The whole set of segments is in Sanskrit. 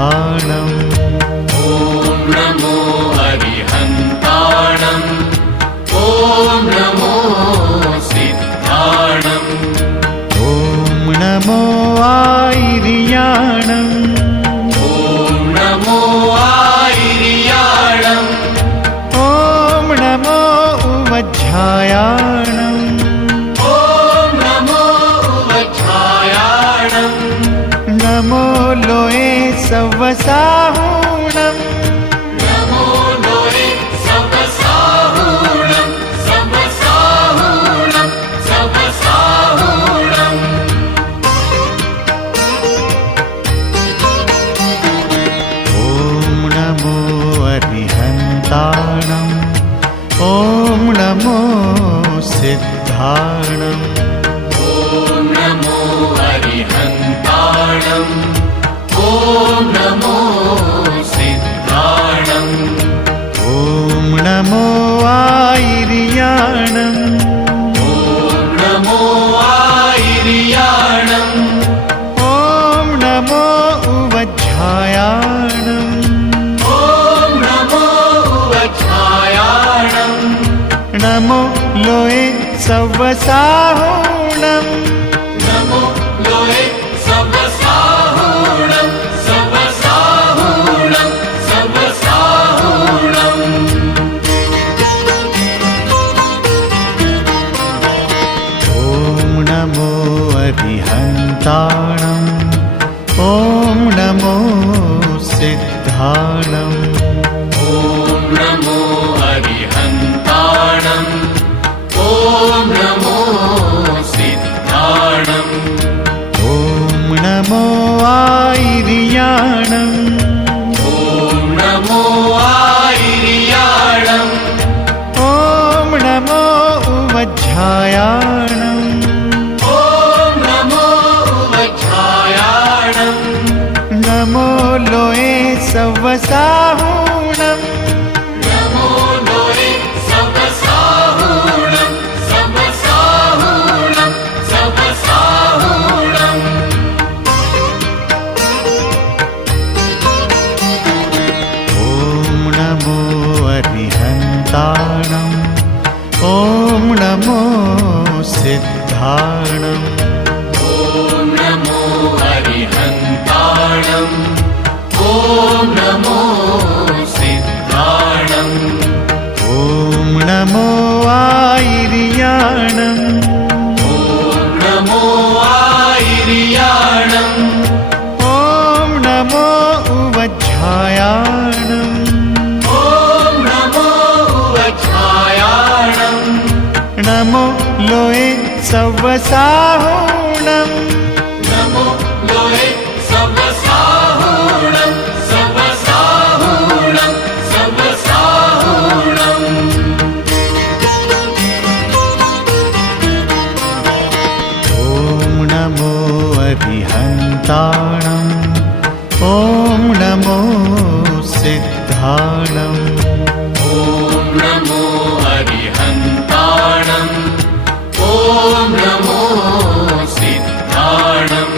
सिद्धाणम् ॐ नमो अरिहन्ताणम् ॐ नमो सिद्धाणम् ॐ नमो आयिर्याणम् ॐ नमो आयिर्याणम् ॐ नमो उवज्झायाणम् ॐ नमो उवज्झायाणम् नमो लोये सवसाहूणम् नमो लोये सवसाहूणम् सवसाहूणम् सवसाहूणम् ॐ नमो अरिहन्ताणम् ॐ नमो सिद्धाणम् ॐ नमो अरिहन्ताणम् ॐ नमो सिद्धाणम् ॐ नमो आयिर्याणम् ॐ नमो आयिर्याणम् ॐ नमो उवज्झायाणम् ॐ नमो उवज्झायाणम् नमो लोये सवसाहूणम् नमो लोये सवसाहूणम् सवसाहूणम् सवसाहूणम् ॐ नमो अरिहन्ताणम् ॐ नमो सिद्धाणम् ॐ नमो अरिहन्ताणम् ॐ नमो सिद्धाणम् ॐ नमो आयिर्याणम् ॐ नमो आयिर्याणम् ॐ नमो उवज्झायाणम् ॐ नमो उवज्झायाणम् नमो लोये सवसाहूणम् नमो लोये सवसाहूणम् सवसाहूणम् सवसाहूणम् ॐ नमो अरिहन्ताणम् ॐ नमो सिद्धाणम् ॐ नमो अरिहन्ताणम् ॐ नमो सिद्धाणम् ॐ नमो आयिर्याणम् ॐ नमो आयिर्याणम् ॐ नमो उवज्झायाणम् ॐ नमो उवज्झायाणम् नमो लोये सवसाहूणम् नमो लोये सवसाहूणम् सवसाहूणम् सवसाहूणम् ॐ नमो अरिहन्ताणम् ॐ नमो सिद्धाणम् ॐ नमो अरिहन्ताणम् ॐ नमो सिद्धाणम्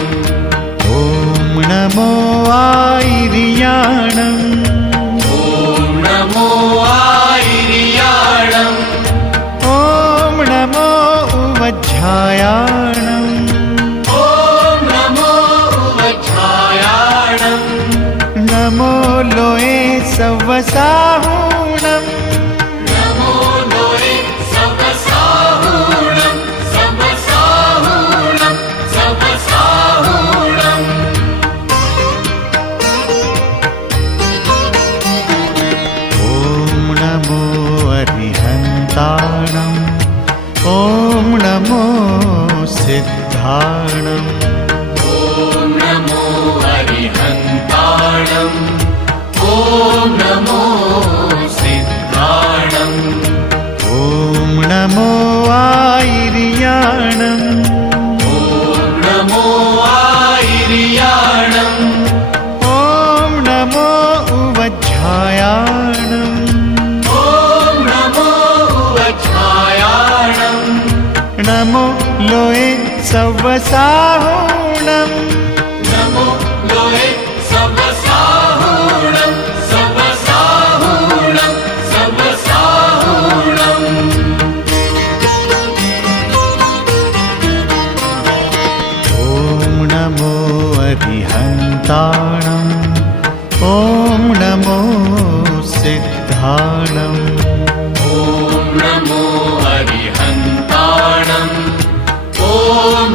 ॐ नमो आयिर्याणम् ॐ नमो आयिर्याणम् ॐ नमो उवज्झायाणम् ॐ नमो उवज्झायाणम् नमो लोये सवसाहूणम् नमो लोये सवसाहूणम् सवसाहूणम् सवसाहूणम् ॐ नमो अरिहन्ताणम् ॐ नमो सिद्धाणम् ॐ नमो अरिहन्ताणम् ॐ नमो सिद्धाणम् ॐ नमो आयिर्याणम् ॐ नमो आयिर्याणम् ॐ नमो उवज्झायाणम् ॐ नमो उवज्झायाणम् नमो लोये सवसाहूणम् नमो लोये सवसाहूणम् अरिहन्ताणम् ॐ नमो सिद्धाणम् ॐ नमो अरिहन्ताणम् ॐ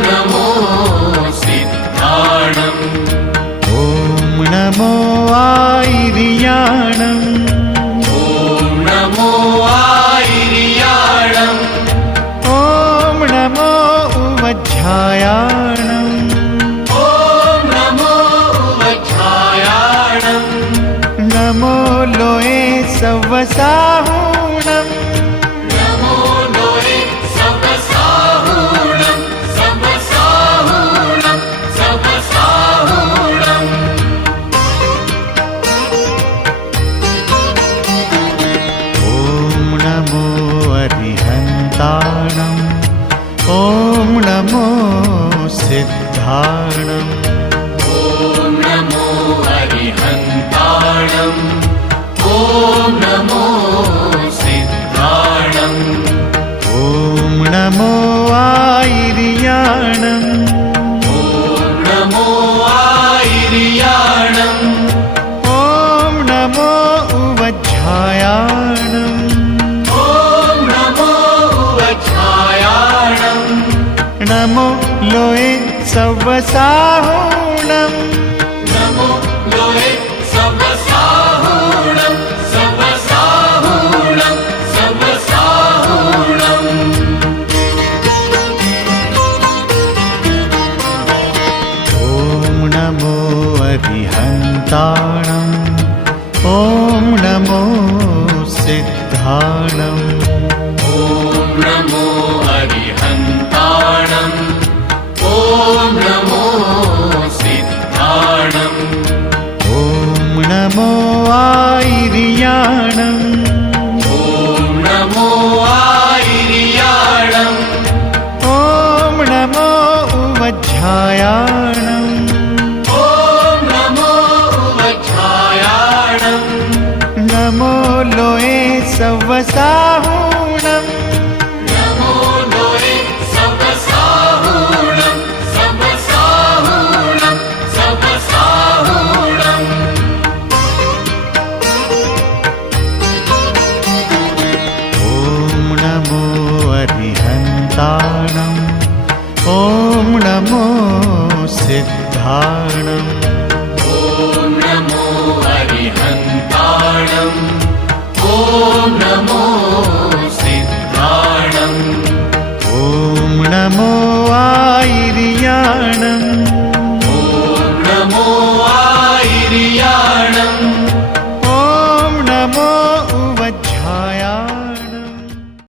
नमो सिद्धाणम् ॐ नमो आयिर्याणम् ॐ नमो आयिर्याणम् ॐ नमो उवज्झायाणम् ॐ नमो उवज्झायाणम् नमो लोये सवसाहूणम् नमो लोये सवसाहूणम् सवसाहूणम् सवसाहूणम् ॐ नमो अरिहन्ताणम् ॐ नमो सिद्धाणम् ॐ नमो अरिहन्ताणम् ॐ नमो सिद्धाणम् ॐ नमो आयिर्याणम् ॐ नमो आयिर्याणम् ॐ नमो उवज्झायाणम् ॐ नमो उवज्झायाणम् नमो लोये सवसाहूणम् नमो लोये सवसाहूणम् सवसाहूणम् सवसाहूणम् ॐ नमो अरिहन्ताणम् ॐ नमो सिद्धाणम् ॐ नमो अरिहन्ताणम् ॐ नमो सिद्धाणम् ॐ नमो आयिर्याणम् ॐ नमो आयिर्याणम् ॐ नमो उवज्झायाणम् ॐ नमो उवज्झायाणम् नमो लोये सवसाहूणम् नमो लोये सवसाहूणम् सवसाहूणम् सवसाहूणम् ॐ नमो अरिहन्ताणम् ॐ नमो सिद्धाणम् ॐ नमो अरिहन्ताणम् ॐ नमो